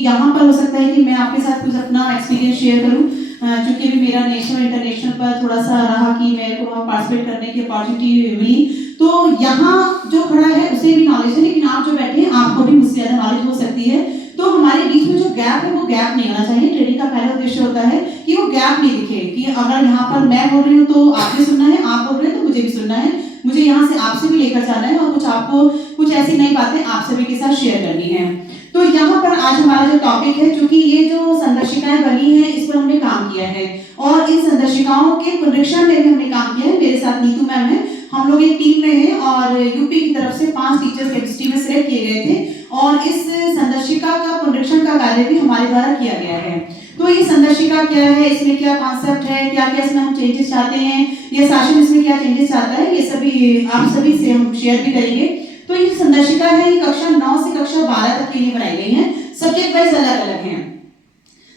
यहाँ पर हो सकता है कि मैं आपके साथ कुछ अपना एक्सपीरियंस शेयर करूँ, क्योंकि अभी मेरा नेशनल इंटरनेशनल पर थोड़ा सा रहा कि मेरे को वहाँ पार्टिसिपेट करने की अपॉर्चुनिटी मिली। तो यहाँ जो खड़ा है उसे भी नॉलेज है, लेकिन आप जो बैठे हैं आपको भी मुझसे ज़्यादा नॉलेज हो सकती है। तो हमारे बीच में जो गैप है वो गैप नहीं होना चाहिए। ट्रेनिंग का पहला उद्देश्य होता है कि वो गैप नहीं दिखे, कि अगर यहाँ पर मैं बोल रही हूँ तो आपने सुनना है, आप बोल रहे हैं तो मुझे भी सुनना है, मुझे यहाँ से आपसे भी लेकर जाना है और कुछ आपको कुछ ऐसी नई बातें आप सभी के साथ शेयर करनी है। तो यहाँ पर आज हमारा जो टॉपिक है, चूंकि ये जो संदर्शिकाएं बनी है इस पर हमने काम किया है और इन संदर्शिकाओं के पुनरीक्षण में भी हमने काम किया है। मेरे साथ नीतू मैम है, हम लोग एक टीम में हैं और यूपी की तरफ से 5 टीचर्स केमिस्ट्री में सिलेक्ट किए गए थे और इस संदर्शिका का पुनरीक्षण का कार्य भी हमारे द्वारा किया गया है। तो ये संदर्शिका क्या है, इसमें क्या कॉन्सेप्ट है, क्या क्या इसमें हम चेंजेस चाहते हैं, ये शासन इसमें क्या चेंजेस चाहता है, ये सभी आप सभी से हम शेयर भी करेंगे। तो ये संदर्शिका है, ये कक्षा 9 से कक्षा 12 तक के लिए बनाई गई है, सब्जेक्ट वाइज अलग अलग हैं।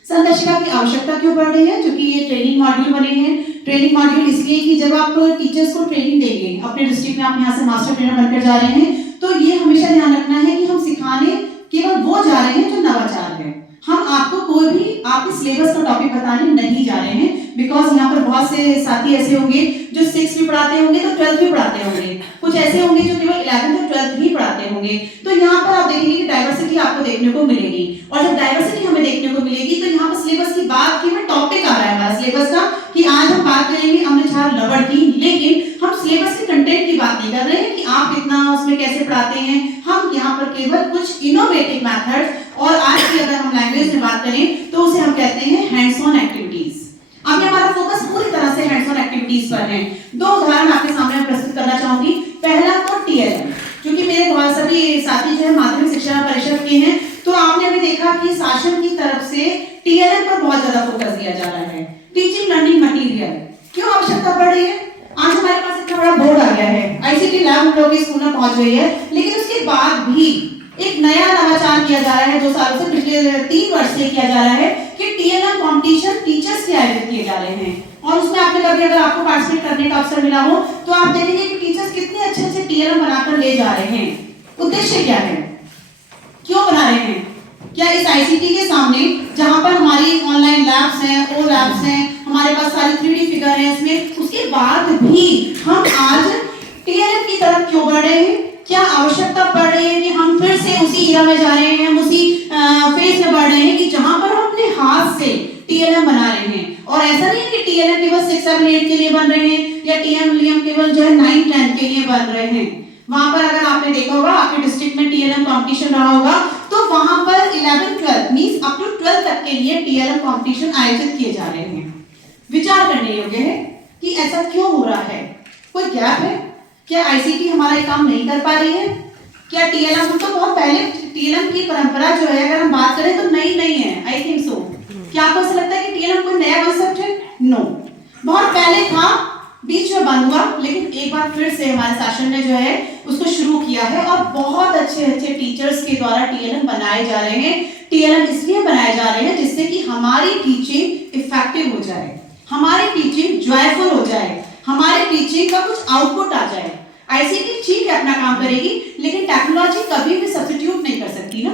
संदर्शिका की आवश्यकता क्यों पड़ रही है? क्योंकि ये ट्रेनिंग मॉड्यूल बने हैं। ट्रेनिंग मॉड्यूल इसलिए कि जब आप टीचर्स को ट्रेनिंग देंगे अपने डिस्ट्रिक्ट में, आप यहाँ से मास्टर ट्रेनर बनकर जा रहे हैं, तो ये हमेशा ध्यान रखना है कि हम सिखाने केवल वो जा रहे हैं जो नवाचार है। हम आपको कोई भी आपके सिलेबस का टॉपिक बताने नहीं जा रहे हैं, बिकॉज यहाँ पर बहुत से साथी ऐसे होंगे जो 6th भी पढ़ाते होंगे तो 12th भी पढ़ाते होंगे, कुछ ऐसे होंगे जो केवल 11th और 12th भी पढ़ाते होंगे। तो यहाँ पर आप देखेंगे कि डाइवर्सिटी आपको देखने को मिलेगी और जब डाइवर्सिटी हमें देखने को मिलेगी तो यहाँ पर सिलेबस की बात की में टॉपिक आ रहा है हमारा सिलेबस का कि आज हम बात करेंगे अम्लक्षार लवण की, लेकिन हम सिलेबस के कंटेंट की बात नहीं कर रहे हैं कि आप इतना उसमें कैसे पढ़ाते हैं। हम यहाँ पर केवल कुछ इनोवेटिव मेथड्स और आज की अगर हम लैंग्वेज में बात करें तो उसे हम कहते हैं हैंड्स ऑन एक्टिविटीज। अब हमारा फोकस पूरी तरह से हैंड्स ऑन एक्टिविटीज पर है। 2 उदाहरण आपके सामने प्रस्तुत करना चाहूंगी। पहला तो टीएलएम, क्योंकि मेरे बहुत सभी साथी जो है माध्यमिक शिक्षा परिषद के हैं, तो आपने अभी देखा कि शासन की तरफ से टीएलएम पर बहुत ज्यादा फोकस दिया जा रहा है। टीचिंग लर्निंग मटेरियल क्यों आवश्यकता पड़ रही है? आज हमारे पास इतना बड़ा बोर्ड आ गया है, आईसीटी लैब हम लोग के स्कूल में पहुंच गई है, लेकिन उसके बाद भी एक नया नवाचार किया जा रहा है 2 सालों से, पिछले 3 वर्ष से किया जा रहा है कि टीएलएम कंपटीशन टीचर्स के आयोजित किए जा रहे हैं। और उसमें आपने कभी अगर आपको पार्टिसिपेट करने का अवसर मिला हो तो आप देखेंगे कि टीचर्स कितने अच्छे अच्छे टीएलएम बनाकर ले जा रहे हैं। उद्देश्य क्या है, क्यों बना रहे हैं? क्या इस आईसीटी के सामने जहां पर हमारी ऑनलाइन लैब्स हैं, ओ लैब्स हैं, हमारे पास सारी 3D फिगर है इसमें, उसके बाद भी हम आज टीएलएम की तरफ क्यों बढ़ रहे हैं? क्या आवश्यकता पड़ रही है कि हम फिर से उसी इरा में जा रहे हैं, हम उसी फेज में बढ़ रहे हैं कि जहां पर हम अपने हाथ से टीएलएम बना रहे हैं? और ऐसा नहीं है कि टीएलएम केवल 6, 7, 8 के लिए बन रहे हैं या टीएलएम केवल जो है 9, 10 के लिए बन रहे हैं। वहां पर अगर आपने देखा होगा आपके डिस्ट्रिक्ट में टीएलएम कंपटीशन रहा होगा तो वहां पर 11, 12 मींस अप टू 12 तक के लिए टीएलएम कंपटीशन आयोजित किए जा रहे हैं। विचार करने योग्य है कि ऐसा क्यों हो रहा है। कोई गैप है? क्या आईसीटी हमारा ये काम नहीं कर पा रही है? क्या टीएलएम, हम तो बहुत पहले टीएलएम की परंपरा जो है अगर हम बात करें तो नई नहीं है, आई थिंक सो। क्या आपको ऐसा लगता है कि टीएलएम कोई नया कांसेप्ट है? नो, बहुत पहले था, बीच में बंद हुआ, लेकिन एक बार फिर से हमारे शासन ने जो है उसको शुरू किया है और बहुत अच्छे अच्छे टीचर्स के द्वारा टीएलएम बनाए जा रहे हैं। टीएलएम इसलिए बनाए जा रहे हैं जिससे कि हमारी टीचिंग इफेक्टिव हो जाए, हमारी टीचिंग जॉयफुल हो जाए, हमारी टीचिंग का कुछ आउटपुट आ जाए। आईसीटी ठीक है अपना काम करेगी, लेकिन टेक्नोलॉजी कभी भी सब्स्टिट्यूट नहीं कर सकती ना।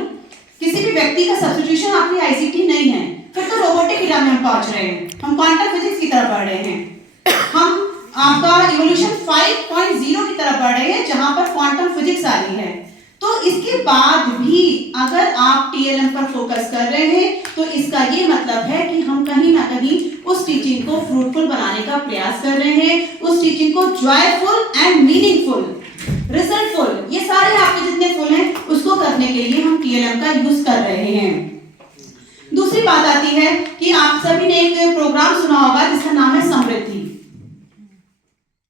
किसी भी व्यक्ति का सब्स्टिट्यूशन आपकी आईसीटी नहीं है। फिर तो रोबोटिक इरा में हम पहुंच रहे हैं, हम क्वांटम फिजिक्स की तरफ बढ़ रहे हैं, हम आपका इवोल्यूशन 5.0 की तरफ बढ़ रहे हैं जहां पर क्वांटम फिजिक्स आ रही है। तो इसके बाद भी अगर आप टीएलएम पर फोकस कर रहे हैं तो इसका ये मतलब है कि हम कहीं ना कहीं उस टीचिंग को फ्रूटफुल बनाने का प्रयास कर रहे हैं, उस टीचिंग को जॉयफुल एंड मीनिंगफुल, रिजल्टफुल, ये सारे आपके जितने फुल हैं उसको करने के लिए हम टीएलएम का यूज कर रहे हैं। दूसरी बात आती है कि आप सभी ने एक प्रोग्राम सुना होगा जिसका नाम है समृद्धि,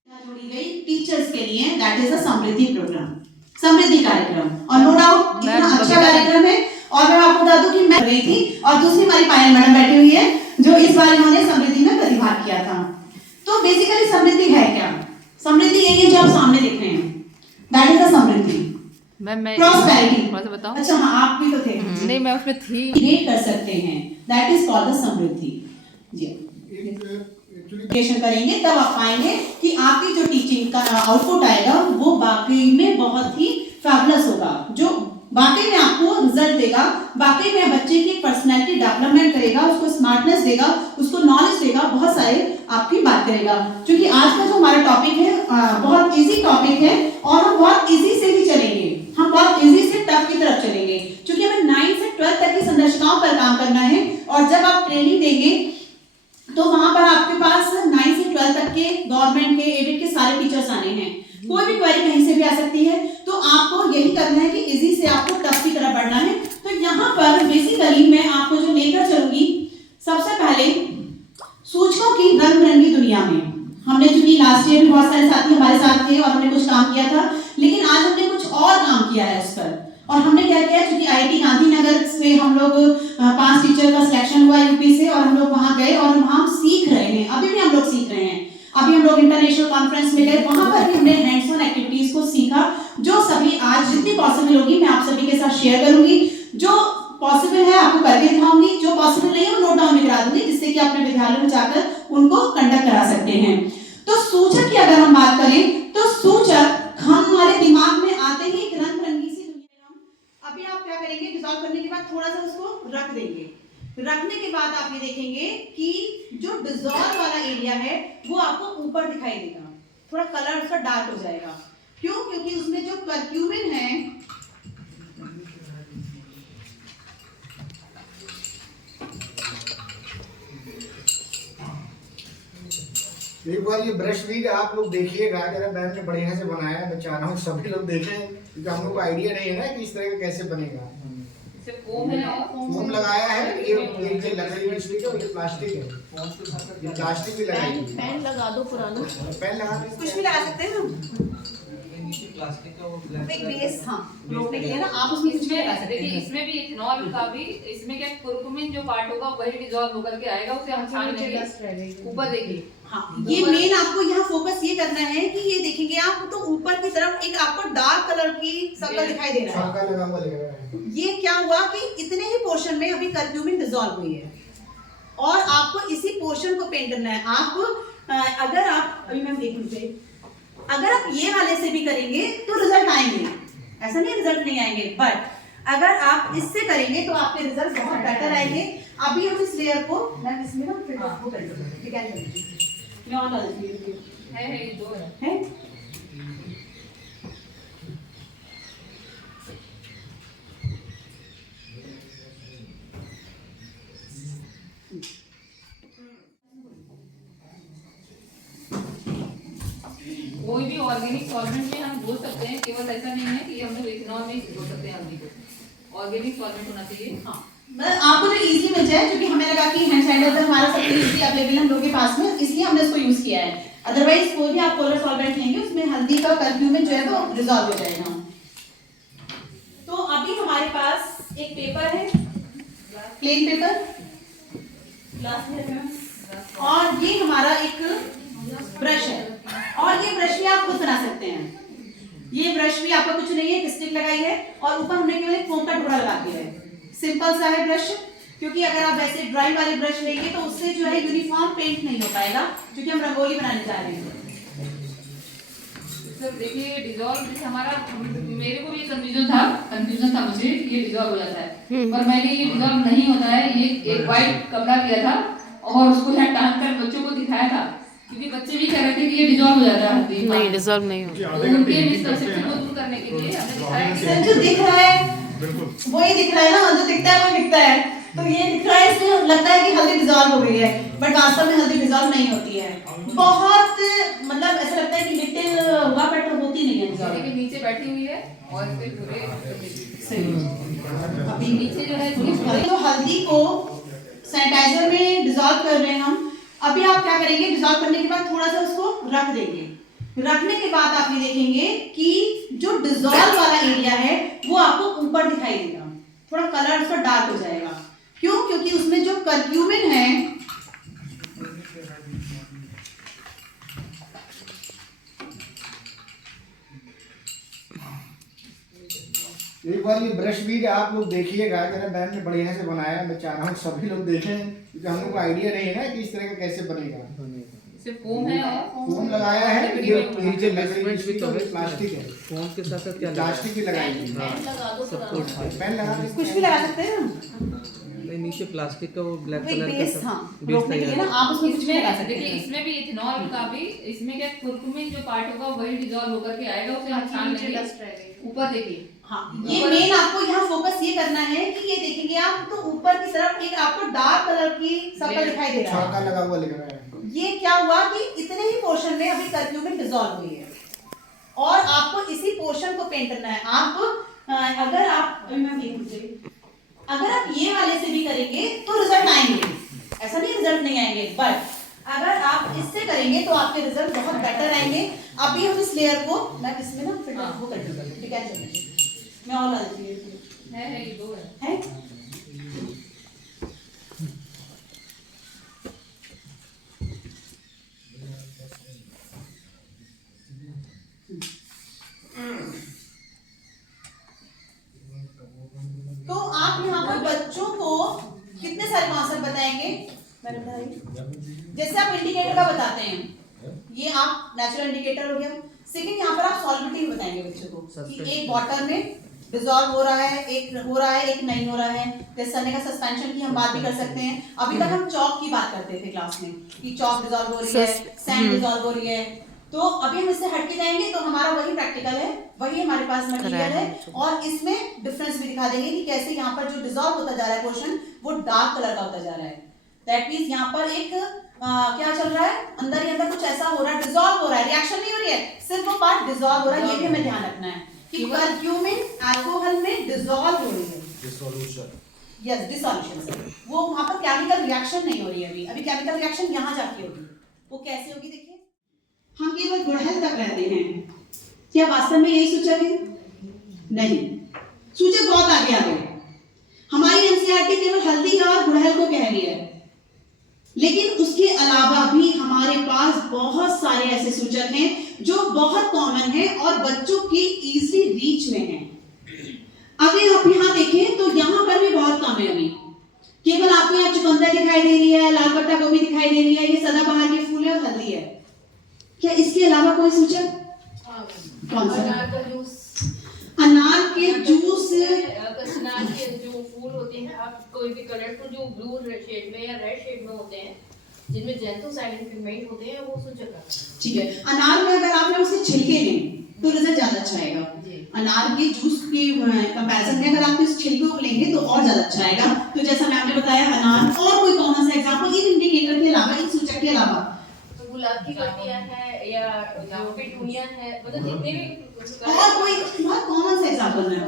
जोड़ी गई टीचर्स के लिए, that is a Samriddhi program, Samriddhi कार्यक्रम। और नो डाउट इतना अच्छा कार्यक्रम है। और मैं आपको बता दूं कि मैं गई थी और दूसरी हमारी पायल मैडम बैठी हुई है जो इस बार इन्होंने समृद्धि में प्रतिभाग किया था। तो बेसिकली समृद्धि है क्या? समृद्धि यही है जो आप सामने देख रहे हैं, दैट इज अ समृद्धि। मैं प्रॉस्पेरिटी थोड़ा सा बताओ। अच्छा हाँ, आप भी तो थे। नहीं, मैं उसमें थी। क्रिएट कर सकते हैं, दैट इज कॉल्ड द समृद्धि। जी करेंगे तब आप पाएंगे कि आपकी जो टीचिंग का आउटपुट आएगा वो वाकई में बहुत ही फैबुलस होगा, जो वाकई में आपको रिजल्ट देगा, वाकई में बच्चे की पर्सनैलिटी डेवलपमेंट करेगा, उसको स्मार्टनेस देगा, उसको नॉलेज देगा, बहुत सारे आपकी बात करेगा। क्योंकि आज का जो हमारा टॉपिक है बहुत इजी टॉपिक है और हम बहुत इजी से ही चलेंगे, हम बहुत इजी से टफ की तरफ चलेंगे, क्योंकि हमें 9 से 12 तक की संरचनाओं पर काम करना है। और जब आप ट्रेनिंग देंगे तो वहां पर आपके पास 9 से 12 तक के गवर्नमेंट के एडेड के सारे टीचर्स आने हैं, कोई भी क्वेरी कहीं से भी आ सकती है। तो आपको यही करना है कि इजी से आपको टफ की तरफ बढ़ना है। तो यहाँ पर बेसिकली मैं आपको जो लेकर चलूंगी, सबसे पहले सूचकों की रंग बिरंगी दुनिया में हमने, चूंकि लास्ट ईयर भी बहुत सारे साथी हमारे साथ थे और हमने कुछ काम किया था, लेकिन आज हमने कुछ और काम किया है उस पर। और हमने क्या किया, क्योंकि आईआईटी गांधीनगर से हम लोग 5 टीचर का सिलेक्शन हुआ यूपी से, और हम लोग वहां गए और वहां हम सीख रहे हैं, अभी भी हम लोग सीख रहे हैं। अभी हम लोग इंटरनेशनल कॉन्फ्रेंस में गए, वहां पर भी हमने हैंड्स ऑन एक्टिविटीज को सीखा, जो सभी आज जितनी पॉसिबल होगी मैं आप सभी के साथ शेयर करूंगी। जो पॉसिबल है आपको करके दिखाऊंगी, जो पॉसिबल नहीं है वो नोट डाउन में करा दूंगी, जिससे कि अपने विद्यालय में जाकर उनको कंडक्ट करा सकते हैं। तो सूचक की अगर हम बात करें तो सूचक हमारे दिमाग में आते ही एक रंग बिरंगी सी दुनिया में। अभी आप क्या करेंगे, डिसॉल्व करने के बाद थोड़ा सा उसको रख देंगे। रखने के बाद आप ये देखेंगे कि जो डिसॉल्व वाला एरिया है वो आपको ऊपर दिखाई देगा, थोड़ा कलर उसका डार्क हो जाएगा। क्यों? क्योंकि उसमें जो कर्क्यूमिन है, एक बार ये ब्रश भी आप लोग देखिएगा, जरा मैम ने बढ़िया से बनाया है, मैं चाह रहा हूँ सभी लोग देखें, क्योंकि हम लोग को आइडिया नहीं है ना कि इस तरह का कैसे बनेगा। फोम लगाया है, ये जो लकड़ी की स्टिक है वो प्लास्टिक है, ये प्लास्टिक भी लगाई है। पेन लगा दो पुराना, पेन लगा दो, कुछ भी लगा सकते हैं हम, प्लास्टिक का वो एक बेस, हाँ, रोकने के लिए ना आप उसमें कुछ भी लगा सकते देखिए हैं। इसमें भी इथेनॉल का भी, इसमें क्या कुरकुमिन जो पार्ट होगा वही डिसॉल्व होकर के आएगा, उसे हम छान लेंगे। ऊपर देखिए, हाँ, ये मेन आपको यहाँ फोकस ये करना है कि ये देखेंगे आप तो ऊपर की तरफ एक आपको डार्क कलर की सर्कल दिखाई दे रहा है। छक्का लगा हुआ दिख रहा है। ये क्या हुआ कि इतने ही पोर्शन में अभी कर्क्यूमिन डिसॉल्व हुई है और आपको इसी पोर्शन को पेंट करना है। आप अगर आप अभी मैं देख लीजिए, अगर आप ये वाले से भी करेंगे तो रिजल्ट आएंगे, ऐसा नहीं रिजल्ट नहीं आएंगे, बट अगर आप इससे करेंगे तो आपके रिजल्ट बहुत बेटर आएंगे। अभी हम इस लेयर को मैं इसमें ना फिट आपको कर दूंगा, ठीक है? मैं और डाल देती हूँ, है ये दो है कोई भी ऑर्गेनिक सॉल्वेंट में हम बोल सकते हैं, केवल ऐसा नहीं है कि हम लोग इथेनॉल में ही बोल सकते हैं हल्दी को, ऑर्गेनिक सॉल्वेंट होना चाहिए। हाँ, मतलब आपको जो इजी मिल जाए, क्योंकि हमें लगा कि हैंड सैनिटाइजर हमारा सबसे इजी अवेलेबल हम लोग के पास में, इसलिए हमने इसको यूज किया है। अदरवाइज कोई भी आप कलर सॉल्वेंट लेंगे उसमें हल्दी का कर्क्यूमिन जो है वो डिसॉल्व हो जाएगा। तो अभी हमारे पास एक पेपर है, प्लेन पेपर, ग्लास में, और ये हमारा एक ब्रश है, और ये ब्रश भी आप खुद बना सकते हैं। ये ब्रश भी आपका कुछ नहीं है, एक स्टिक लगाई है और ऊपर हमने केवल एक फोम का टुकड़ा लगा दिया है। सिंपल सा है ब्रश, क्योंकि अगर आप वैसे ड्राइंग वाले ब्रश लेंगे तो उससे जो है यूनिफॉर्म पेंट नहीं हो पाएगा, क्योंकि हम रंगोली बनाने जा रहे हैं। सर देखिए डिसॉल्व जैसे हमारा, मेरे को भी कंफ्यूजन था मुझे, ये डिसॉल्व हो जाता है, पर मैंने ये डिसॉल्व नहीं होता है। ये एक वाइट कपड़ा लिया था और उसको यहाँ टांग कर बच्चों को दिखाया था, क्योंकि बच्चे भी कह रहे थे कि ये डिसॉल्व हो जाता है हल्दी। नहीं डिसॉल्व नहीं होता। तो उनके मिसकंसेप्शन को दूर करने के लिए हमने दिखाया जो दिख रहा है वही दिख रहा है ना, जो दिखता है वही दिखता है। तो ये दिख रहा है, इसलिए लगता है कि हल्दी डिसॉल्व हो गई है, बट वास्तव में हल्दी डिसॉल्व नहीं होती है। बहुत मतलब ऐसा लगता है कि लिटिल हुआ बट होती नहीं है डिसॉल्व। कि नीचे बैठी हुई है और इसके पूरे सही। अभी नीचे जो है तो हल्दी को सैनिटाइजर में डिसॉल्व कर रहे हैं हम। अभी आप क्या करेंगे, डिसॉल्व करने के बाद थोड़ा सा उसको रख देंगे। रखने के बाद आप ये देखेंगे कि जो डिसॉल्व वाला एरिया है वो आपको ऊपर दिखाई देगा, थोड़ा कलर उसका डार्क हो जाएगा। क्यों? क्योंकि उसमें जो कर्क्यूमिन है, एक बार ये ब्रश भी आप लोग देखिएगा, जरा मैम ने बढ़िया से बनाया है, मैं चाह रहा हूँ सभी लोग देखें, क्योंकि हम लोग को आइडिया नहीं है ना कि इस तरह का कैसे बनेगा। इससे फोम है और फोम लगाया है, ये नीचे लकड़ी भी तो है, प्लास्टिक है, फोन के साथ साथ क्या लगा प्लास्टिक की लगाई है। सब कुछ है। पेन लगा के कुछ भी लगा सकते हैं ना, नहीं नीचे प्लास्टिक का वो ब्लैक कोई कलर का बेस, सब हाँ बेस रोकने के लिए ना तैयार आप उसमें कुछ भी लगा इसमें सकते देखिए हैं। इसमें भी इथेनॉल का भी इसमें क्या कुरकुमिन जो पार्ट होगा वही डिजॉल्व होकर के आएगा, उसे हम छान लेंगे। ऊपर देखिए हाँ, ये मेन आपको यहाँ फोकस ये करना है कि ये देखेंगे आप तो ऊपर की तरफ एक आपको डार्क कलर की सर्कल दिखाई दे रहा छाका है। लगा हुआ लिख रहा है। ये क्या हुआ कि इतने ही पोर्शन में अभी कर्क्यूमिन डिसॉल्व हुई है और आपको इसी पोर्शन को पेंट करना है। आप अगर आप अगर आप ये वाले से भी करेंगे तो रिजल्ट आएंगे, ऐसा नहीं रिजल्ट नहीं आएंगे, बट अगर आप इससे करेंगे तो आपके रिजल्ट बहुत बेटर आएंगे। अभी हम इस लेयर को मैं इसमें ना फिर वो कर दूंगा, ठीक है मैं और ला देती हूँ। है ये दो है। तो आप यहाँ पर बच्चों को कितने सारे कॉन्सेप्ट बताएंगे? मैंने बताया जैसे आप इंडिकेटर का बताते हैं, ये आप नेचुरल इंडिकेटर हो गया। सेकंड यहाँ पर आप सॉल्विटी बताएंगे बच्चों को कि एक वाटर में डिसॉल्व हो रहा है, एक नहीं हो रहा है। जैसे सने का सस्पेंशन की हम बात भी कर सकते हैं। अभी तक हम चॉक की बात करते थे क्लास में कि चॉक डिसॉल्व हो रही है, सैंड डिसॉल्व हो रही है। तो अभी हम इससे हट के जाएंगे तो हमारा वही प्रैक्टिकल है, वही हमारे पास मटेरियल है और इसमें डिफरेंस भी दिखा देंगे कि कैसे यहाँ पर जो डिसॉल्व होता जा रहा है पोर्शन वो डार्क कलर का होता जा रहा है। दैट मींस यहाँ पर एक क्या चल रहा है, अंदर ही अंदर कुछ ऐसा हो रहा है, डिसॉल्व हो रहा है, रिएक्शन नहीं हो रही है, सिर्फ वो पार्ट डिसॉल्व हो रहा है। ये भी हमें ध्यान रखना है कि कर्क्यूमिन अल्कोहल में डिसॉल्व हो रही है, डिसोल्यूशन, यस डिसोल्यूशन सर। वो वहां पर केमिकल रिएक्शन नहीं हो रही है, अभी केमिकल रिएक्शन यहाँ जाके होगी। वो कैसे होगी देखिए, हम केवल गुड़हल तक रहते हैं, क्या वास्तव में यही सूचक है? नहीं, सूचक बहुत आगे आ गए। हमारी एनसीईआरटी केवल हल्दी और गुड़हल को कह रही है, लेकिन उसके अलावा भी हमारे पास बहुत सारे ऐसे सूचक हैं जो बहुत कॉमन है और बच्चों की इजी रीच में है। अगर आप यहाँ देखें तो यहाँ पर भी बहुत कम है। अभी केवल आपको यहाँ चुकंदर दिखाई दे रही है, लाल पत्ता गोभी दिखाई दे रही है, ये सदाबहार के फूल है और हल्दी है। क्या इसके अलावा कोई सूचक? कौन सा? अनार के जूस, अनार के जो फूल होते हैं, आप कोई भी कलरफुल जो ब्लू शेड में या रेड शेड में होते हैं, जिनमें ज़ैंथोसाइनिन पिगमेंट होते हैं, वो सूचक है। ठीक है, अनार में अगर आपने उसके छिलके लें तो रिजल्ट ज्यादा अच्छा आएगा। अनार के जूस के कंपैरिजन में अगर आप इस छिलके को लेंगे तो और ज्यादा अच्छा आएगा। तो जैसा मैम ने बताया अनार, और कोई कॉमन सा एग्जांपल इन इंडिकेटर के अलावा, इन सूचक के अलावा? तो गुलाब की पत्तियां हैं या जो पिटूनिया है, मतलब जितने भी और कोई बहुत कॉमन सा एग्जांपल है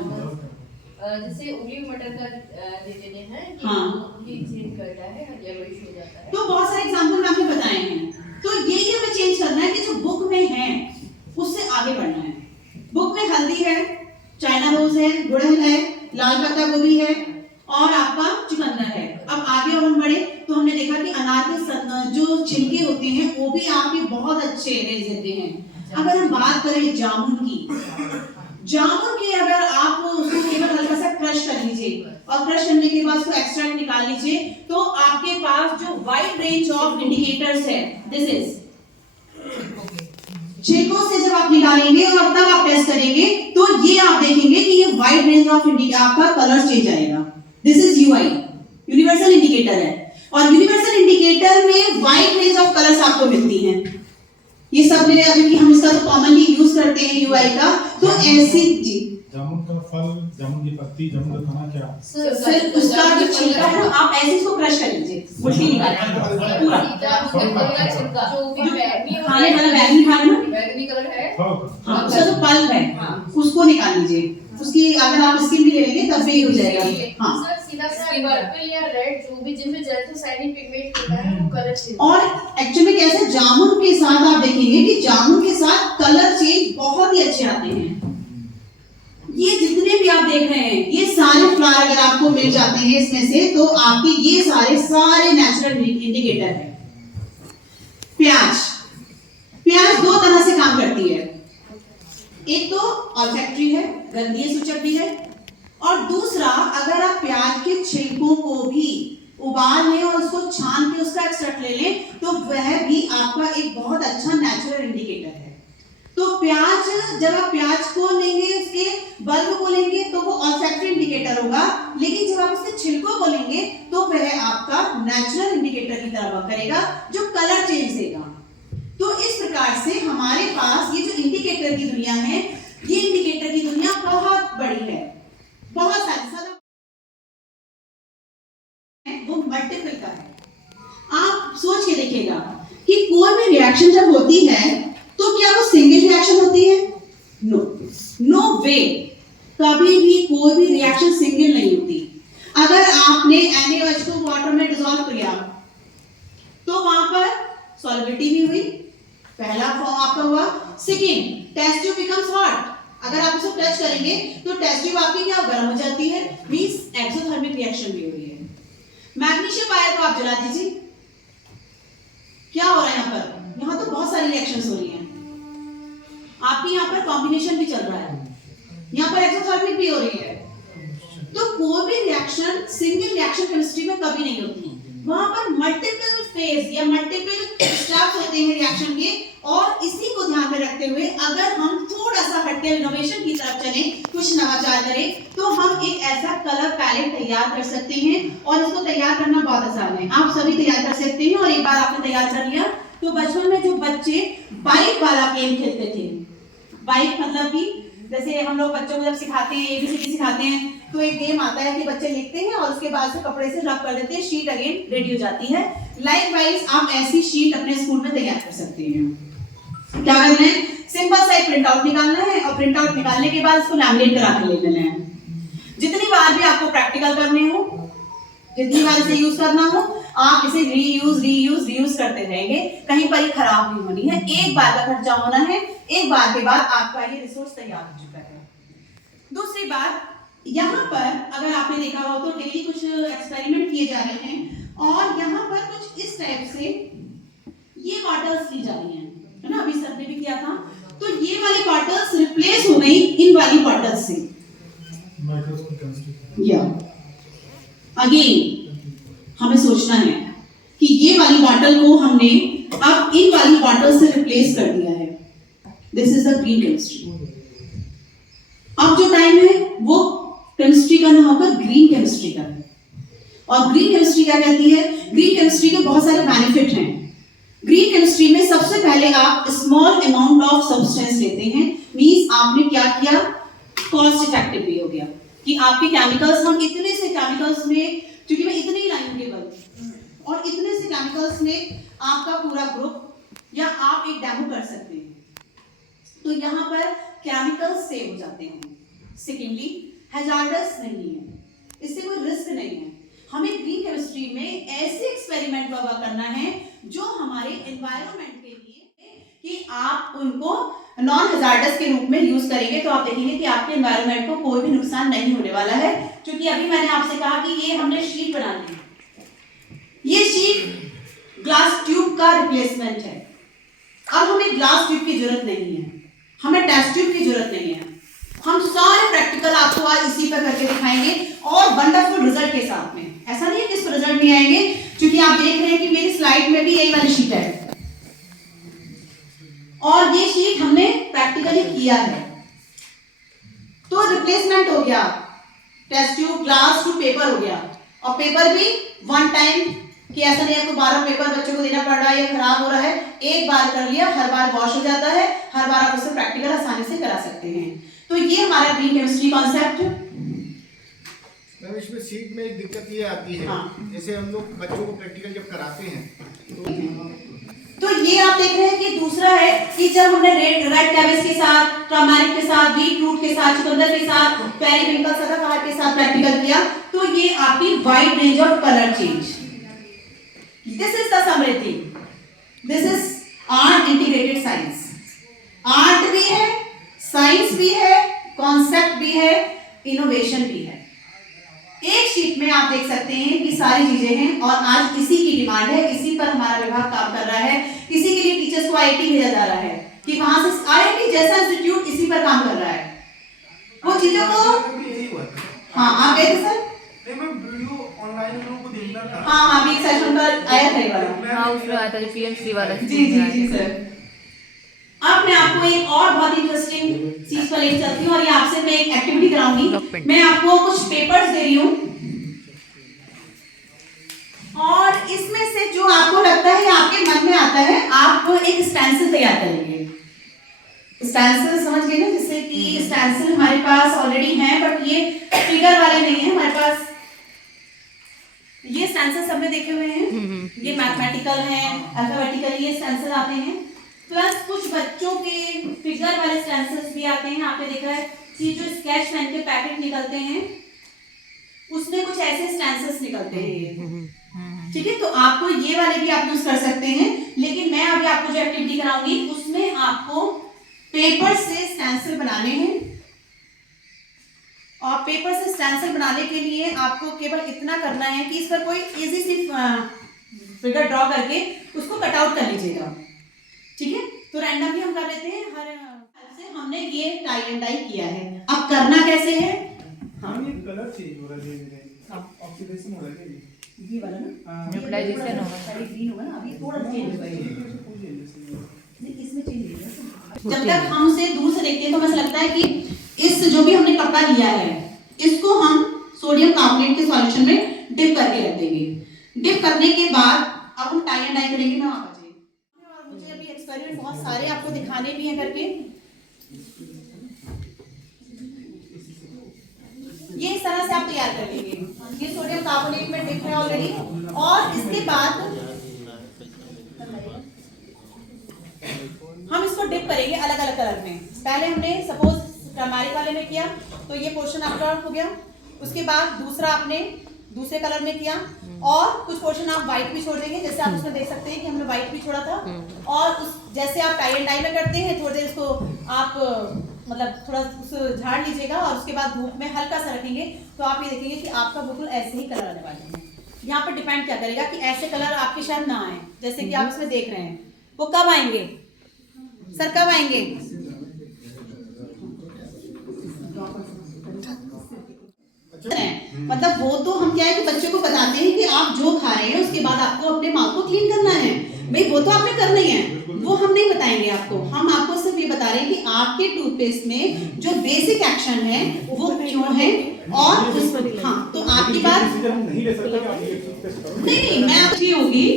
जैसे उबली मटर का दे देते हैं कि हाँ। ये चेंज करता है, येलोइश हो जाता है। तो बहुत सारे एग्जांपल मैंने बताए हैं। तो यही हमें चेंज करना है कि जो बुक में है उससे आगे बढ़ना है। बुक में हल्दी है, चाइना रोज है, गुड़हल है, लाल पत्ता गोभी है और आपका चुकंदर है। अब आगे और हम बढ़े तो हमने देखा कि अनार के जो छिलके होते हैं वो भी आपके बहुत अच्छे रेज देते हैं। अगर हम बात करें जामुन की, जामुन की अगर आप उसको केवल हल्का सा क्रश कर लीजिए और क्रश करने के बाद उसको एक्सट्रैक्ट निकाल लीजिए तो आपके पास जो वाइड रेंज ऑफ इंडिकेटर्स है, दिस इज छिलकों से जब आप निकालेंगे और तब आप टेस्ट करेंगे तो ये आप देखेंगे कि ये वाइड रेंज ऑफ आपका कलर चेंज आएगा। This is UI, universal indicator है और यूनिवर्सल इंडिकेटर में वाइड रेंज ऑफ कलर्स आपको मिलती हैं। ये सब मेरे अभी हम इसका तो कॉमनली यूज करते हैं यूआई का। तो ऐसी जी जामुन का फल, जामुन की पत्ती, जामुन का तना क्या? सर उसका जो छिलका है आप ऐसे इसको क्रश कर लीजिए, गुठली निकाल के पूरा जो भी बैगनी खाने वाला बैगनी खाना ना, बैगनी कलर है, हाँ उसका जो पल्प है उसको निकाल लीजिए। उसकी अगर आप स्किन भी ले लेंगे तब भी हो जाएगा। हाँ सर सीधा सा पर्पल या रेड जो भी जिनमें ज़ैंथोसाइनिन पिगमेंट होता है वो कलर चेंज। और एक्चुअली कैसे जामुन के साथ आप देखेंगे कि जामुन के साथ कलर चेंज बहुत ही अच्छे आते हैं। ये जितने भी आप देख रहे हैं ये सारे फ्लावर अगर आपको मिल जाते हैं इसमें से तो आपके ये सारे नेचुरल इंडिकेटर है। प्याज दो तरह से काम करती है, एक तो ऑल्फैक्टरी है, गंधीय सूचक भी है, और दूसरा अगर आप प्याज के छिलकों को भी उबाल लें और उसको छान के उसका एक्सट्रैक्ट ले लें, तो वह भी आपका एक बहुत अच्छा नेचुरल इंडिकेटर है। तो प्याज, जब आप प्याज को लेंगे, उसके बल्ब को लेंगे, तो वो ऑल्फैक्टरी इंडिकेटर होगा, लेकिन जब आप उसके छिलकों को लेंगे तो वह आपका नेचुरल इंडिकेटर की तरह वर्क करेगा, जो कलर चेंज देगा। तो इस प्रकार से हमारे पास ये जो इंडिकेटर की दुनिया है, ये इंडिकेटर की दुनिया बहुत बड़ी है, बहुत सारी वो मल्टीपल का है। आप सोच के देखिएगा कि कोई भी रिएक्शन जब होती है तो क्या वो सिंगल रिएक्शन होती है? नो, नो वे, कभी भी कोई भी रिएक्शन सिंगल नहीं होती। अगर आपने NaOH को वाटर में डिसॉल्व किया तो वहां पर सॉल्युबिलिटी भी हुई, पहला फॉर्म आपका हुआ। Second, test tube becomes hot, अगर आप उसे टच करेंगे तो टेस्ट ट्यूब आपकी क्या गर्म हो जाती है, मींस एक्सोथर्मिक रिएक्शन भी हो रही है। मैग्नीशियम वायर को आप जला दीजिए, क्या हो रहा है यहाँ पर? यहाँ तो बहुत सारी रिएक्शंस हो रही हैं, आपकी यहाँ पर कॉम्बिनेशन भी चल रहा है, यहाँ पर एक्सोथर्मिक भी हो रही है। तो कोई भी रिएक्शन सिंगल रिएक्शन केमिस्ट्री में कभी नहीं होती, वहां पर मल्टीपल फेज या मल्टीपल स्टेप्स होते हैं रिएक्शन के। और इसी को ध्यान में रखते हुए अगर हम थोड़ा सा हटके इनोवेशन की तरफ चलें, कुछ नवाचार करें, तो हम एक ऐसा कलर पैलेट तैयार कर सकते हैं। और इसको तैयार करना बहुत आसान है, आप सभी तैयार कर सकते हैं। और एक बार आपने तैयार कर लिया तो बचपन में जो बच्चे बाइक वाला गेम खेलते थे, बाइक मतलब कि जैसे हम लोग बच्चों को जब सिखाते हैं, ABCD सिखाते हैं, तो एक गेम आता है कि बच्चे लिखते हैं और उसके बाद से कपड़े से रब कर देते हैं, शीट अगेन रेडी हो जाती है। लाइकवाइज आप ऐसी शीट अपने स्कूल में तैयार कर सकते हैं। क्या करना है? सिंपल सा एक प्रिंट आउट निकालना है और प्रिंट आउट निकालने के बाद इसको लैमिनेट करा के ले लेना है। जितनी बार भी आपको प्रैक्टिकल करने हो, जितनी बार इसे यूज करना हो, आप इसे रीयूज करते रहेंगे, कहीं पर ये खराब नहीं होनी है। एक बार का खर्चा होना है, एक बार के बाद आपका ये रिसोर्स तैयार हो चुका है। दूसरी बात, यहाँ पर अगर आपने देखा हो तो डेली कुछ एक्सपेरिमेंट किए जा रहे हैं और यहाँ पर कुछ इस टाइप से ये बॉटल्स ली जा रही हैं, है ना, अभी सर ने भी किया था। तो ये वाली बॉटल्स रिप्लेस हो गई इन वाली बॉटल्स से। या अगेन हमें सोचना है कि ये वाली बॉटल को हमने अब इन वाली बॉटल से रिप्लेस कर दिया है। This is the green chemistry. अब जो टाइम है वो केमिस्ट्री का ना होकर ग्रीन केमिस्ट्री का है। और ग्रीन केमिस्ट्री क्या कहती है? ग्रीन केमिस्ट्री के बहुत सारे बेनिफिट हैं। ग्रीन केमिस्ट्री में सबसे पहले आप स्मॉल अमाउंट ऑफ सब्सटेंस लेते हैं, मींस आपने क्या किया, कॉस्ट इफेक्टिव भी हो गया कि आपके केमिकल्स, हम इतने से केमिकल्स में, क्योंकि मैं इतने ही लाई हूं केवल, और इतने से केमिकल्स में आपका पूरा ग्रुप या आप एक डेमो कर सकते हैं, तो यहाँ पर केमिकल्स सेव हो जाते हैं। सेकेंडली, हैजार्डस नहीं है, इससे कोई रिस्क नहीं है। हमें ग्रीन केमिस्ट्री में ऐसे एक्सपेरिमेंट वगैरह करना है जो हमारे एनवायरनमेंट के लिए, कि आप उनको नॉन हैजार्डस के रूप में यूज करेंगे तो आप देखेंगे कि आपके एनवायरनमेंट को कोई भी नुकसान नहीं होने वाला है। क्योंकि अभी मैंने आपसे कहा कि ये हमने शीट बनानी है, ये शीट ग्लास ट्यूब का रिप्लेसमेंट है। अब हमें ग्लास ट्यूब की जरूरत नहीं है, हमें टेस्ट ट्यूब की जरूरत नहीं है। हम सारे प्रैक्टिकल आपको आज इसी पर करके दिखाएंगे और वंडरफुल रिजल्ट के साथ में। ऐसा नहीं है कि इस पर रिजल्ट नहीं आएंगे, क्योंकि आप देख रहे हैं कि मेरी स्लाइड में भी यही वाली शीट है और ये शीट हमने प्रैक्टिकली किया है। तो रिप्लेसमेंट हो गया, test tube glass to paper हो गया। और पेपर भी वन टाइम, कि ऐसा नहीं आपको 12 पेपर बच्चों को देना पड़ रहा है या खराब हो रहा है, एक बार कर लिया, हर बार वॉश हो जाता है, हर बार आप उसे प्रैक्टिकल आसानी से करा सकते हैं। तो ये हमारा ग्रीन केमिस्ट्री कॉन्सेप्ट। मैम इसमें सीट में एक दिक्कत ये आती है, हाँ। जैसे हम लोग बच्चों को प्रैक्टिकल जब कराते हैं तो ये आप देख रहे हैं कि दूसरा है कि जब हमने रेड कैबेज के साथ, टर्मरिक के साथ, बीट रूट के साथ, चुकंदर के साथ, पेरीविंकल सदाबहार के साथ प्रैक्टिकल किया, तो ये आपकी wide range of colour change. This is the Samriddhi, this is art integrated science. Art भी है, साइंस भी है, कॉन्सेप्ट भी है, इनोवेशन भी है। एक शीट में आप देख सकते हैं कि सारी चीजें हैं और आज इसी की डिमांड है, इसी पर हमारा विभाग काम कर रहा है। इसी के लिए टीचर्स को IIT भेजा जा रहा है कि वहां से IIT जैसा इंस्टीट्यूट इसी पर काम कर रहा है। वो चीजों को, हाँ आप गए थे सर? मैम वीडियो ऑनलाइन लोगों को देखना था। हाँ हाँ, अभी एक सेशन पर आया था ये वाला। हाँ उसमें आया था पीएमसी वाला। जी जी जी सर। अब मैं आपको एक और बहुत इंटरेस्टिंग चीज पर लेके चलती हूँ और ये आपसे मैं एक एक्टिविटी कराऊंगी। मैं आपको कुछ पेपर्स दे रही हूँ और इसमें से जो आपको लगता है आपके मन में आता है, आप एक स्टेंसिल तैयार करेंगे। स्टेंसिल समझ गए ना, जिससे कि स्टेंसिल हमारे पास ऑलरेडी है, बट ये फिगर वाले नहीं है हमारे पास। ये स्टेंसिल सबने देखे हुए हैं, ये मैथमेटिकल है, अल्फाबेटिकल, ये स्टेंसिल आते हैं। प्लस कुछ बच्चों के फिगर वाले स्टेंसिल्स भी आते हैं। आपने देखा है कि जो स्केच पेन के पैकेट निकलते हैं उसमें कुछ ऐसे स्टेंसिल्स निकलते हैं, ठीक है। तो आपको ये वाले भी आप यूज कर सकते हैं, लेकिन मैं अभी आपको जो एक्टिविटी कराऊंगी उसमें आपको पेपर से स्टेंसिल बनाने हैं। और पेपर से स्टेंसिल बनाने के लिए आपको केवल इतना करना है कि इस पर कोई इजी सी फिगर ड्रॉ करके उसको कट आउट कर लीजिएगा, ठीक है। तो रैंडमली हम कर लेते हैं। हर से हमने ये टाई एंड डाई किया है। अब करना कैसे है? हाँ ये कलर चेंज हो रहा है धीरे-धीरे, ऑक्सीडेशन हो रहा है ये वाला ना, न्यूट्रलाइजेशन होगा, पहले ग्रीन होगा ना, अभी थोड़ा चेंज होगा ये। कोई चेंजेस नहीं है। नहीं, इसमें चेंज नहीं है। जब तक हम उसे दूर से देखते हैं तो हमें ऐसा लगता है कि इस जो भी हमने कपड़ा लिया है इसको हम सोडियम कार्बोनेट के सॉल्यूशन में डिप करके रख देंगे। डिप करने के बाद अब हम टाई एंड डाई करेंगे। मैं वहां पर जाइए और मुझे अभी एक्सपेरिमेंट बहुत सारे आपको दिखाने भी हैं करके। ये इस तरह से आप तैयार कर लेंगे। ये सोडियम कार्बोनेट में डिप है ऑलरेडी। और इसके बाद हम इसको डिप करेंगे अलग अलग कलर में। पहले हमने सपोज टर्मरिक वाले में किया तो ये पोर्शन आपका हो गया। उसके बाद दूसरा आपने दूसरे कलर में किया और कुछ पोर्शन आप व्हाइट भी छोड़ देंगे, जैसे आप उसमें देख सकते हैं कि हमने व्हाइट भी छोड़ा था। और उस जैसे आप टाई एंड डाई में करते हैं, थोड़ी देर इसको आप मतलब थोड़ा उस झाड़ लीजिएगा और उसके बाद धूप में हल्का सा रखेंगे तो आप ये देखेंगे कि आपका बिल्कुल ऐसे ही कलर आने वाले हैं। यहाँ पर डिपेंड क्या करेगा कि ऐसे कलर आपके शायद ना आए, जैसे कि आप इसमें देख रहे हैं। वो कब आएंगे सर, कब आएंगे? मतलब वो तो हम क्या है कि बच्चों को बताते हैं कि आप जो खा रहे हैं उसके बाद आपको अपने माउथ को क्लीन करना है। भाई वो तो आपने करना ही है, वो हम नहीं बताएंगे आपको। हम आपको सिर्फ ये बता रहे हैं कि आपके टूथपेस्ट में जो बेसिक एक्शन है वो क्यों है। और उस हाँ, तो आपकी बात नहीं ले सकते कि आप ये टूथपेस्ट करो। नहीं मैं अच्छी होगी।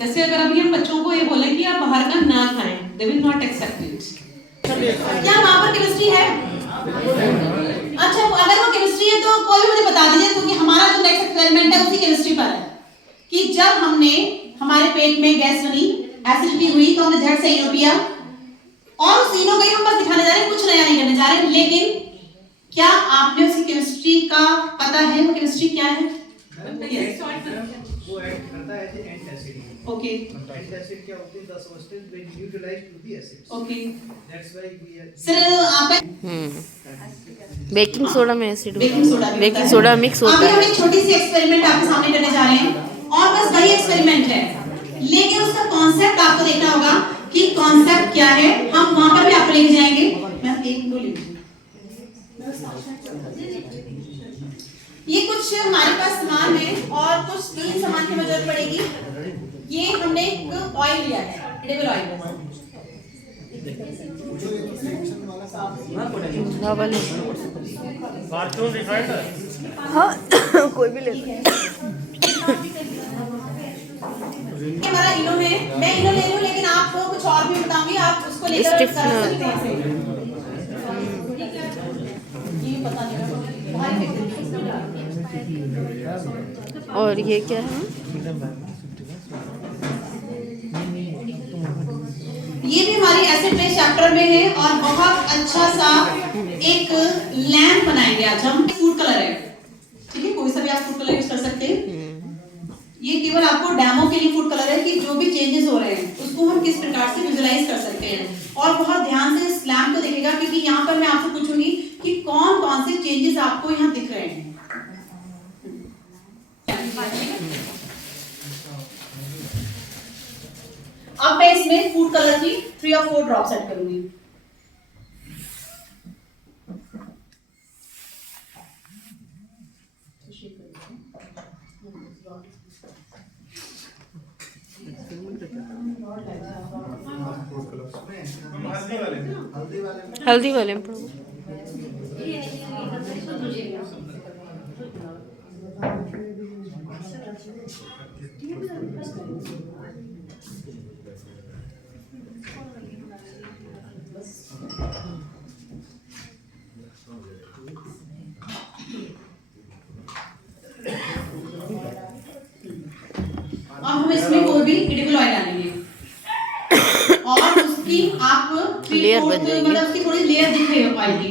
जैसे अगर अभी हम बच्चों को ये बोले कि आप बाहर का ना खाएं, they will not accept it. क्या वहाँ पर केमिस्ट्री है? अच्छा, अगर वो केमिस्ट्री है तो कोई भी मुझे बता दीजिए, क्योंकि हमारा जो नेक्स्ट एक्सपेरिमेंट है उसी केमिस्ट्री पर है कि जब हमने हमारे पेट में गैस बनी, एसिडिटी हुई तो हमने झट से इनो पिया और उस इनो को ही हम बस दिखाने जा रहे हैं, कुछ नया नहीं करने जा रहे हैं। लेकिन क्या आपने उसकी केमिस्ट्री का पता है? वो केमिस्ट्री क्या है? वो ऐड करता है द एंटासिड। ओके, एंटासिड क्या होते हैं? The substance when neutralized to the acids. Okay that's why we are sir आप बेकिंग सोडा में एसिड बेकिंग सोडा मिक्स होता अभी है। हम एक छोटी सी एक्सपेरिमेंट आपके सामने करने जा रहे हैं और बस वही एक्सपेरिमेंट है, लेकिन उसका कॉन्सेप्ट आपको देखना होगा कि कॉन्सेप्ट क्या है। हम वहां पर भी आपको लेके जाएंगे। मैम एक दो लीजिए। ये कुछ हमारे पास सामान है और कुछ 3 सामान की जरूरत पड़ेगी। ये हमने एक ऑयल लिया है, एडिबल ऑयल। हाँ कोई भी ले ये हमारा इनो है, मैं इनो ले रही हूँ, लेकिन आपको कुछ और भी बताऊंगी, आप उसको लेकर कर सकते हैं। ये पता नहीं बाहर फेंक देंगे। और ये क्या है? ये भी हमारी एसिड बेस चैप्टर में है और बहुत अच्छा सा एक लैम्प बनाएंगे आज हम। फूड कलर है, ठीक है, कोई सा भी आप फूड कलर यूज कर सकते हैं। ये केवल आपको डेमो के लिए फूड कलर है कि जो भी चेंजेस हो रहे हैं उसको हम किस प्रकार से विजुलाइज कर सकते हैं। और बहुत ध्यान से इस लैम्प को देखिएगा, क्योंकि यहाँ पर मैं आपसे पूछूंगी कि कौन कौन से चेंजेस आपको यहाँ दिख रहे हैं। अब मैं इसमें फूड कलर की 3 और 4 ड्रॉप्स ऐड करूंगी। वाले में हल्दी वाले में पढ़ो। अब हम इसमें कोई भी एडिबल ऑयल डालेंगे और उसकी आप लेयर बन जाएगी। मतलब उसकी थोड़ी लेयर दिख रही है ऑयल की।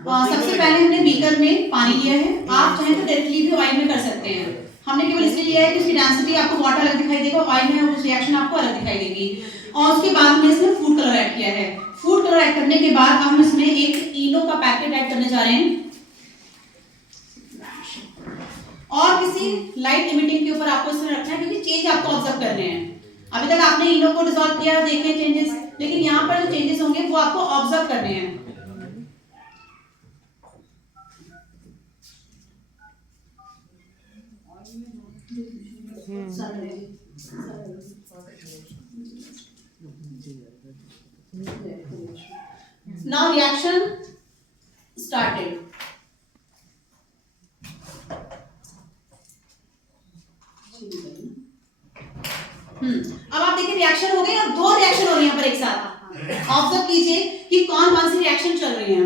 सबसे पहले हमने बीकर में पानी लिया है, आप चाहें तो डायरेक्टली भी ऑयल में कर सकते हैं। हमने केवल इसलिए लिया है कि उसकी डेंसिटी आपको वाटर अलग दिखाई देगा, ऑयल में उस रिएक्शन आपको अलग दिखाई देगी। और उसके बाद हमने इसमें फूड कलर ऐड किया है। फूड कलर ऐड करने के बाद हम इसमें एक इनो का पैकेट ऐड करने जा रहे हैं और किसी लाइट इमिटिंग के ऊपर आपको इसमें रखना है, क्योंकि चेंज आपको ऑब्जर्व करने हैं। अभी तक आपने इनो को डिसॉल्व किया, देखे चेंजेस, लेकिन यहाँ पर जो चेंजेस होंगे वो आपको ऑब्जर्व करने हैं। Now reaction started. अब आप देखिए रिएक्शन हो गई और दो रिएक्शन हो रही है यहाँ पर एक साथ। ऑब्जर्व कीजिए कि कौन कौन सी रिएक्शन चल रही है।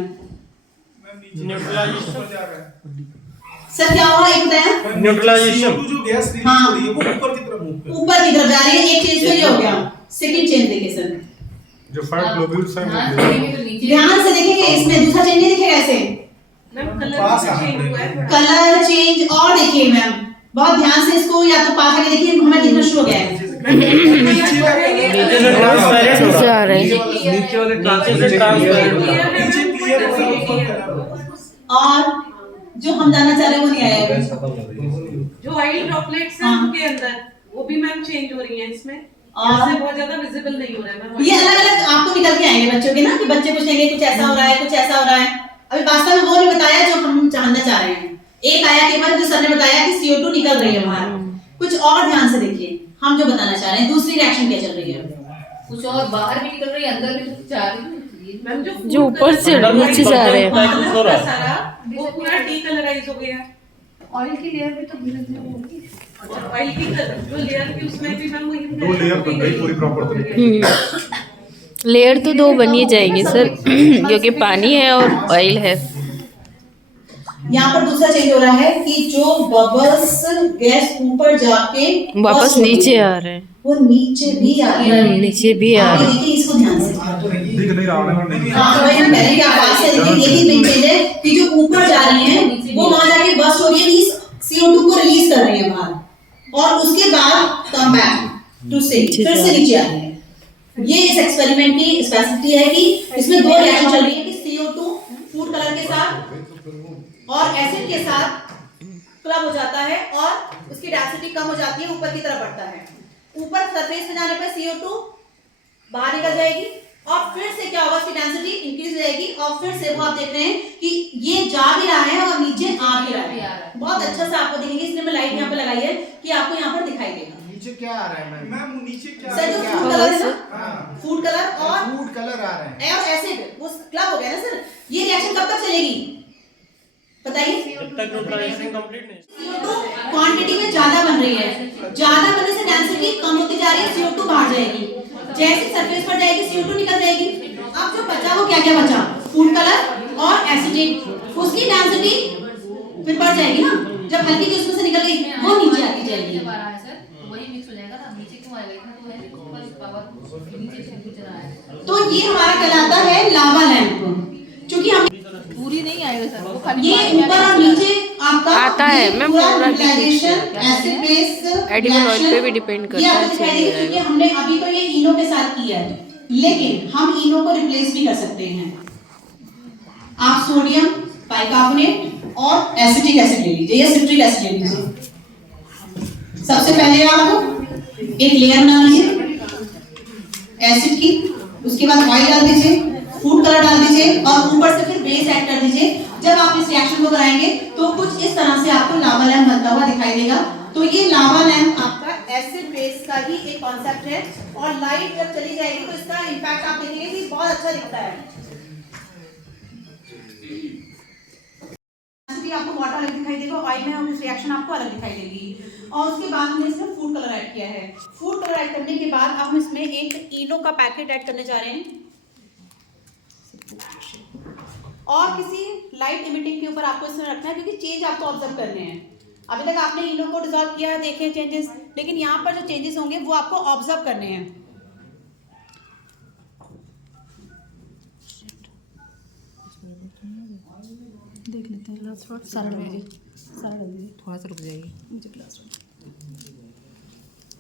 सर क्या हुआ एक बताया? न्यूट्रलाइजेशन जो गैस रिलीज हाँ। हो रही है वो ऊपर की तरफ मूव कर ऊपर की तरफ जा रही है। एक चेंज तो ये हो गया। सेकंड चेंज देखिए सर, जो फाइव ग्लोब्यूल्स हैं हाँ, वो देखेंगे तो नीचे ध्यान से देखेंगे, इसमें दूसरा चेंज नहीं दिखेगा ऐसे। पास आ रहे हैं। कलर चेंज और देखिए मैम, बहुत ध्यान से इसको या तो पास आके देखिए, हमें दिखना शुरू हो गया है। नीचे से ट्रांसपेरेंट हो से रहा आ है। रहे हैं। नीचे वाले नीचे से ट्रांसपेरेंट हो रहा है। नीचे क्लियर हो रहा है, ऊपर कलर हो रहा है। और जो हम जानना चाह रहे हैं वो नहीं आया अभी। जो ऑयल ड्रॉपलेट्स हैं हाँ। उनके अंदर वो भी मैम चेंज हो रही हैं इसमें, और यहाँ से बहुत ज्यादा विजिबल नहीं हो रहा है मैम। ये अलग अलग आपको निकल के आएंगे बच्चों के ना, कि बच्चे पूछेंगे कुछ ऐसा हो रहा है, कुछ ऐसा हो रहा है। अभी वास्तव में वो नहीं बताया जो हम जानना चाह रहे हैं। एक आया केवल जो सर ने बताया कि CO2 निकल रही है बाहर। कुछ और ध्यान से देखिए हम जो बताना चाह रहे हैं, दूसरी रिएक्शन क्या चल रही है। कुछ और बाहर भी निकल रही है, अंदर भी तो जा रही है। मैम जो ऊपर से नीचे जा रहे हैं। सारा वो पूरा डीकलराइज हो गया। ऑयल की लेयर भी तो धीरे धीरे होगी। अच्छा ऑयल की जो लेयर थी उसमें भी मैम वही दो लेयर बन गई पूरी प्रॉपर तरीके लेयर तो दो बन ही जाएंगे सर, क्योंकि पानी है और ऑयल है। यहाँ पर दूसरा चेंज हो रहा है कि जो बबल्स गैस ऊपर जाके वापस नीचे आ रहे हैं। वो नीचे भी आ रहे हैं। नीचे भी आ रहे हैं। देखिए इसको ध्यान से। दिख नहीं रहा है। हाँ भाई हम कह रहे हैं कि आवाज से देखिए यही मेन चीज है कि जो ऊपर जा रही है वो वहां जाके बस्ट हो रही है, इस CO2 को रिलीज कर रही है बाहर और उसके बाद कम बैक टू से फिर से नीचे आ रही है। ये इस एक्सपेरिमेंट की स्पेसिफिसिटी है कि इसमें दो रिएक्शन चल रही है कि CO2 फूड कलर के साथ और एसिड के साथ क्लब हो जाता है और उसकी डेंसिटी कम हो जाती है, ऊपर की तरफ बढ़ता है। ऊपर सरफेस पे जाने पर CO2 बाहर निकल जाएगी और फिर से क्या होगा, इसकी डेंसिटी इंक्रीज हो जाएगी और फिर से वो आप देख रहे हैं कि ये जा भी रहा है और नीचे आ भी रहा है। बहुत अच्छा से आपको दिखेंगे, इसलिए मैं लाइट यहाँ पे लगाई है कि आपको यहाँ पर दिखाई देगा। नीचे क्या आ रहा है मैम? मैम नीचे क्या सर जो क्या फूड आ कलर है सर? ना, हाँ, फूड कलर और फूड कलर आ रहा है। और एसिड वो क्लब हो गया ना सर। ये रिएक्शन कब तक चलेगी बताइए? जब तक न्यूट्रलाइजेशन कंप्लीट नहीं। CO2 क्वांटिटी में ज्यादा बन रही है, ज्यादा बनने से डेंसिटी कम होती जा रही है, CO2 बाहर जाएगी। जैसे सरफेस पर जाएगी CO2 निकल जाएगी। अब जो बचा वो क्या क्या बचा, फूड कलर और एसिडिक, उसकी डेंसिटी फिर बढ़ जाएगी ना। जब हल्की की उसमें से निकल गई वो नीचे आती जाएगी। वही मिक्स हो जाएगा ना, नीचे क्यों आएगा, इतना तो है ऊपर पावर नीचे से कुछ रहा है। तो ये हमारा कहलाता है लावा लैंप। क्योंकि हम पूरी नहीं आएगा सर, वो खाली ये ऊपर और नीचे आपका आता है, मैं पूरा utilization acid base edible oil पे भी डिपेंड करता है, दिखाई देगी, क्योंकि हमने अभी तो ये इनो के साथ किया है, लेकिन हम इनो को रिप्लेस भी कर सकते हैं। आप सोडियम बाइकार्बोनेट और एसिटिक एसिड ले लीजिए या सिट्रिक एसिड ले लीजिए। सबसे पहले आप एक लेयर बना लीजिए एसिड की, उसके बाद ऑयल डाल दीजिए, फूड कलर डाल दीजिए और ऊपर से फिर बेस ऐड कर दीजिए। जब आप इस रिएक्शन को कराएंगे तो कुछ इस तरह से आपको लावा लैंप बनता हुआ दिखाई देगा। तो ये लावा लैंप आपका एसिड बेस का ही एक कॉन्सेप्ट है और लाइट जब चली जाएगी तो इसका इम्पैक्ट आप देखेंगे कि बहुत अच्छा दिखता है। आपको वाटर अलग दिखाई देगा, ऑयल में उस रिएक्शन आपको अलग दिखाई देगी। और उसके बाद हमने इसमें फूड कलर ऐड किया है। फूड कलर ऐड करने के बाद अब हम इसमें एक इनो का पैकेट ऐड करने जा रहे हैं और किसी लाइट इमिटिंग के ऊपर आपको इसमें रखना है क्योंकि चेंज आपको ऑब्जर्व करने हैं। अभी तक आपने इनो को डिसॉल्व किया, देखे चेंजेस, लेकिन यहाँ पर जो चेंजेस होंगे वो आपको ऑब्जर्व करने हैं। देख लेते हैं ग्लास वाटर सारा डाल दीजिए, थोड़ा सा रुक जाइए, मुझे ग्लास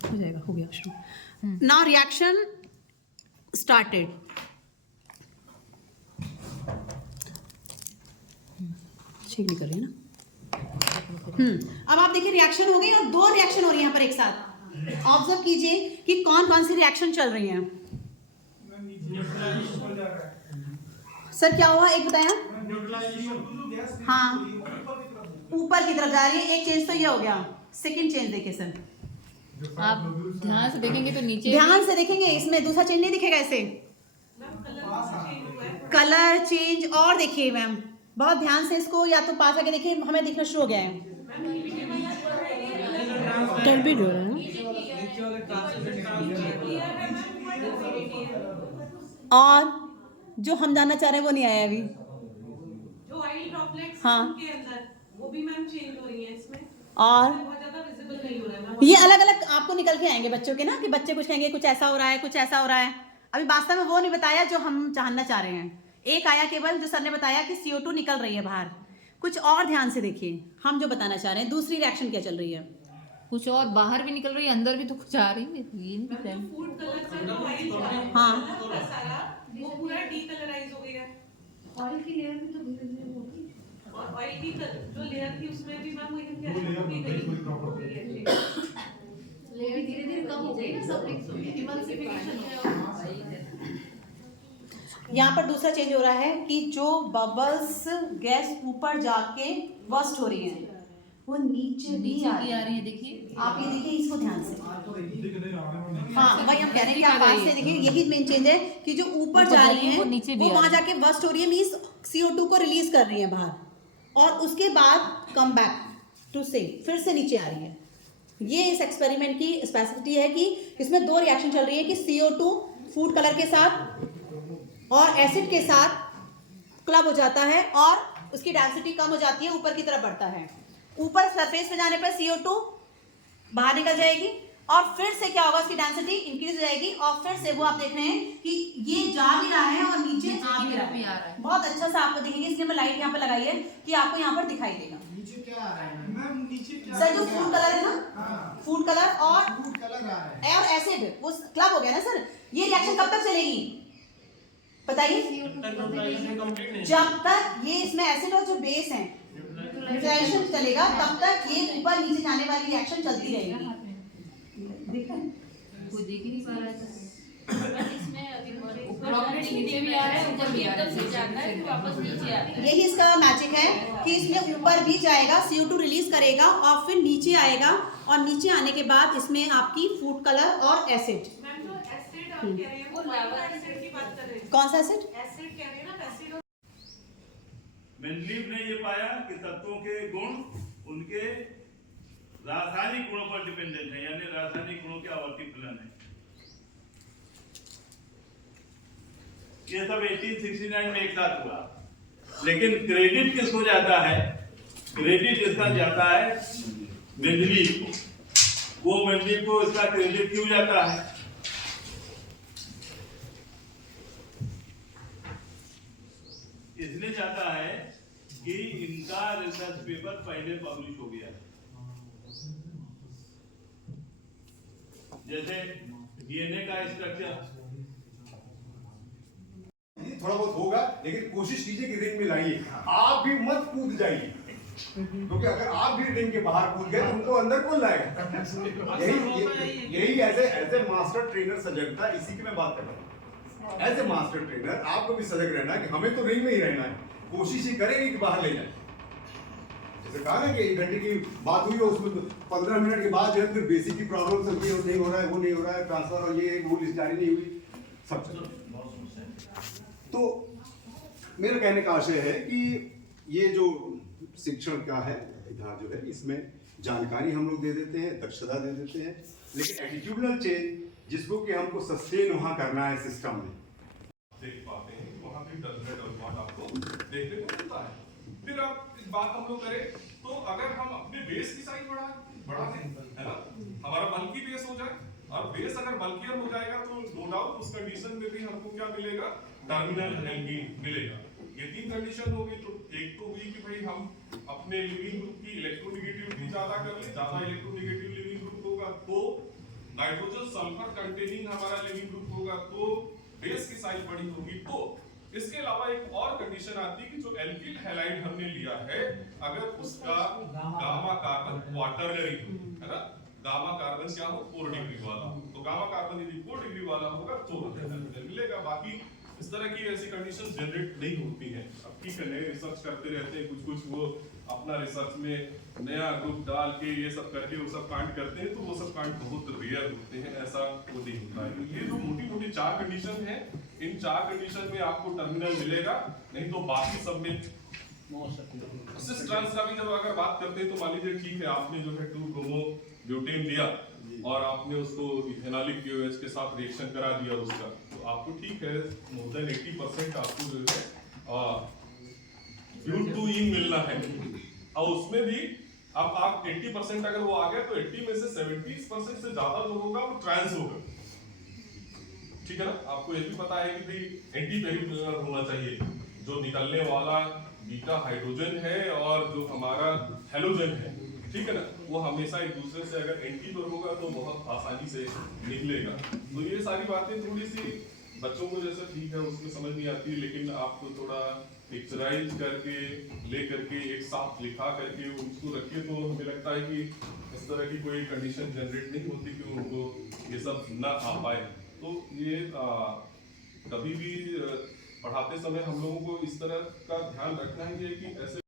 हो जाएगा, हो गया शुरू। Now reaction started. ठीक निकल रही है ना। अब आप देखिए रिएक्शन हो गई और दो रिएक्शन हो रही है यहाँ पर एक साथ। ऑब्जर्व कीजिए कि कौन कौन सी रिएक्शन चल रही हैं। सर क्या हुआ एक बताया? हाँ ऊपर की तरफ जा रही है। एक चेंज तो ये हो गया। सेकंड चेंज देखिए सर, आप ध्यान से देखेंगे तो नीचे ध्यान से देखेंगे, इसमें दूसरा चेंज नहीं दिखेगा ऐसे। कलर चेंज और देखिए मैम बहुत ध्यान से इसको या तो पास आके देखिए, हमें दिखना शुरू हो गया है। और जो हम जानना चाह रहे हैं वो नहीं आया अभी। जो ऑयल ड्रॉपलेट्स हाँ के अंदर वो भी मैम चेंज हो रही है इसमें और बहुत ज्यादा विजिबल नहीं हो रहा है ना। ये अलग अलग आपको निकल के आएंगे बच्चों के ना, कि बच्चे कुछ कहेंगे कुछ ऐसा हो रहा है कुछ ऐसा हो रहा है। अभी वास्तव में वो नहीं बताया जो हम जानना चाह रहे हैं। एक आया केवल जो सर ने बताया कि CO2 निकल रही है बाहर। कुछ और ध्यान से देखिए हम जो बताना चाह रहे हैं दूसरी रिएक्शन क्या चल रही है। कुछ और बाहर भी निकल रही है, अंदर भी तो कुछ आ रही है, ये नहीं दिख रहा है। फूड कलर से जो ऑयल हाँ का सारा वो पूरा डीकलराइज हो गया। ऑयल की लेयर भी तो धीरे धीरे होगी और ऑयल की जो लेयर थी उसमें भी मैम वही लेयर धीरे धीरे कम हो गई ना, सब मिक्स हो गया, इमल्सिफिकेशन है। यहाँ पर दूसरा चेंज हो रहा है कि जो बबल्स गैस ऊपर जाके बर्स्ट हो रही है वो नीचे भी आ रही है। देखिए आप ये देखिए इसको ध्यान से। हाँ वही हम कह रहे हैं कि आप पास से देखिए, यही मेन चेंज है कि जो ऊपर जा रही है वो वहां जाके बर्स्ट हो रही है, मींस CO2 को रिलीज कर रही है बाहर और उसके बाद कम बैक टू से फिर से नीचे आ रही है। ये इस एक्सपेरिमेंट की स्पेसिफिसिटी है कि इसमें दो रिएक्शन चल रही है कि CO2 फूड कलर के साथ और एसिड के साथ क्लब हो जाता है और उसकी डेंसिटी कम हो जाती है, ऊपर की तरफ बढ़ता है। ऊपर सरफेस पे जाने पर CO2 बाहर निकल जाएगी और फिर से क्या होगा, उसकी डेंसिटी इंक्रीज हो जाएगी और फिर से वो आप देख रहे हैं कि ये जा भी रहा है और नीचे आ भी रहा है। बहुत अच्छा सा आपको दिखेगा, इसलिए मैं लाइट यहाँ पे लगाई है कि आपको यहाँ पर दिखाई देगा। नीचे क्या आ रहा है मैम? नीचे क्या सर जो फूड कलर है ना, फूड कलर और फूड कलर आ रहा है और एसिड वो क्लब हो गया ना सर। ये रिएक्शन कब तक चलेगी बताइए? जब तक ये इसमें एसिड और जो बेस है न्यूट्रलाइजेशन चलेगा तब तक ये ऊपर नीचे जाने वाली रिएक्शन चलती रहेगी। कोई देख ही नहीं पा रहा है। इसमें अभी ड्रॉपलेट्स नीचे भी आ रहा है, ऊपर भी आ रहा है, एकदम से जाता है फिर वापस नीचे आता है। यही इसका मैजिक है कि इसमें ऊपर भी जाएगा, CO2 रिलीज करेगा और फिर नीचे आएगा और नीचे आने के बाद इसमें आपकी फूड कलर और एसिड। मैम जो एसिड आप कह रहे हैं वो लावा एसिड की बात कर रहे हैं। कौन सा एसिड? एसिड कह रहे हैं ना, एसिड। मेंडलीव ने ये पाया कि तत्वों के गुण उनके रासायनिक गुणों पर डिपेंडेंट है, यानी रासायनिक गुणों के आवर्ती फलन है। ये सब 1869 में एक साथ हुआ, लेकिन क्रेडिट किसको जाता है? क्रेडिट इसका जाता है मेंडलीव को। वो मेंडलीव को इसका क्रेडिट क्यों जाता है? इसलिए जाता है कि इनका रिसर्च पेपर पहले पब्लिश हो गया। जैसे DNA का स्ट्रक्चर थोड़ा बहुत होगा, लेकिन कोशिश कीजिए कि रिंग में लाइए। आप भी मत कूद जाइए, क्योंकि अगर आप भी रिंग के बाहर कूद गए तो उनको अंदर कौन लाएगा? यही ऐसे मास्टर ट्रेनर सजगता, इसी की मैं बात कर रहा हूँ। एज ए मास्टर ट्रेनर आपको भी सजग रहना है कि हमें तो रिंग में ही रहना है, कोशिश ही करेंगे कि बाहर ले जाए। जैसे कहा ना कि 1 घंटे की बात हुई और उसमें 15 मिनट के बाद जो है फिर बेसिक की प्रॉब्लम चलती है, नहीं हो रहा है, वो नहीं हो रहा है, ट्रांसफर और ये वो लिस्ट जारी नहीं हुई, सब चल रहा है। तो मेरा कहने का आशय है कि ये जो शिक्षण का है इधर जो है, इसमें जानकारी हम लोग दे देते हैं, दक्षता दे देते हैं, लेकिन एटीट्यूडनल चेंज जिसको कि हमको सस्टेन वहाँ करना है सिस्टम में, देख पाते हैं वहाँ भी डेवलपमेंट आपको देखने को मिलता है। फिर आप इस बात हम लोग करें तो अगर हम अपने बेस की साइज बढ़ा दें, है ना, हमारा बल्कि बेस हो जाए, और बेस अगर बल्कियर हो जाएगा तो नो डाउट उस कंडीशन में भी हमको क्या मिलेगा, टर्मिनल एल्गी मिलेगा। ये 3 कंडीशन होगी। तो एक तो हुई कि भाई हम अपने लिविंग ग्रुप की इलेक्ट्रोनेगेटिविटी ज्यादा कर ले, ज्यादा इलेक्ट्रोनेगेटिव लिविंग ग्रुप होगा तो नाइट्रोजन सल्फर कंटेनिंग हमारा लिविंग ग्रुप होगा तो बेस की साइज बड़ी होगी। तो इसके अलावा एक और कंडीशन आती है कि जो एल्किल हैलाइड हमने लिया है अगर उसका गामा कार्बन क्वाटरनरी है ना, गामा कार्बन क्या हो 4 डिग्री वाला, तो गामा कार्बन यदि 4 डिग्री वाला होगा तो मिलेगा। बाकी इस तरह की ऐसी कंडीशन जनरेट नहीं होती हैं। अब ठीक है, नए रिसर्च करते रहते हैं, कुछ वो अपना रिसर्च में नया ग्रुप डाल के ये सब करके वो सब कांड करते हैं, तो वो सब कांड बहुत रेयर होते हैं, ऐसा वो नहीं होता है। ये जो मोटी-मोटी 4 कंडीशन है, इन 4 कंडीशन में आपको टर्मिनल मिलेगा, नहीं तो बाकी सब में सिस ट्रांस का भी जब अगर बात करते हैं तो मान लीजिए ठीक है, आपने जो है 2 ब्रोमो ब्यूटेन दिया और आपने उसको इथेनॉलिक QoH के साथ रिएक्शन करा दिया उसका, तो आपको ठीक है मोर देन 80% आपको जो है ब्यूट-2-ईन मिलना है। और उसमें भी अब आप 80% अगर वो आ गया तो 80 में से 70% से ज्यादा लोगों का वो ट्रांस होगा, ठीक है ना। आपको ये भी पता है कि भाई एंटी पेरिफेरल होना चाहिए, जो निकलने वाला बीटा हाइड्रोजन है और जो हमारा हेलोजन है, ठीक है ना, वो हमेशा एक दूसरे से अगर एंटी पर होगा तो बहुत आसानी से निकलेगा। तो ये सारी बातें थोड़ी सी बच्चों को जैसे ठीक है उसमें समझ नहीं आती, लेकिन आपको थोड़ा पिक्चराइज करके ले करके एक साथ लिखा करके उसको रखिए तो हमें लगता है कि इस तरह की कोई कंडीशन जनरेट नहीं होती कि उनको ये सब ना आ पाए। तो ये कभी भी पढ़ाते समय हम लोगों को इस तरह का ध्यान रखना है कि ऐसे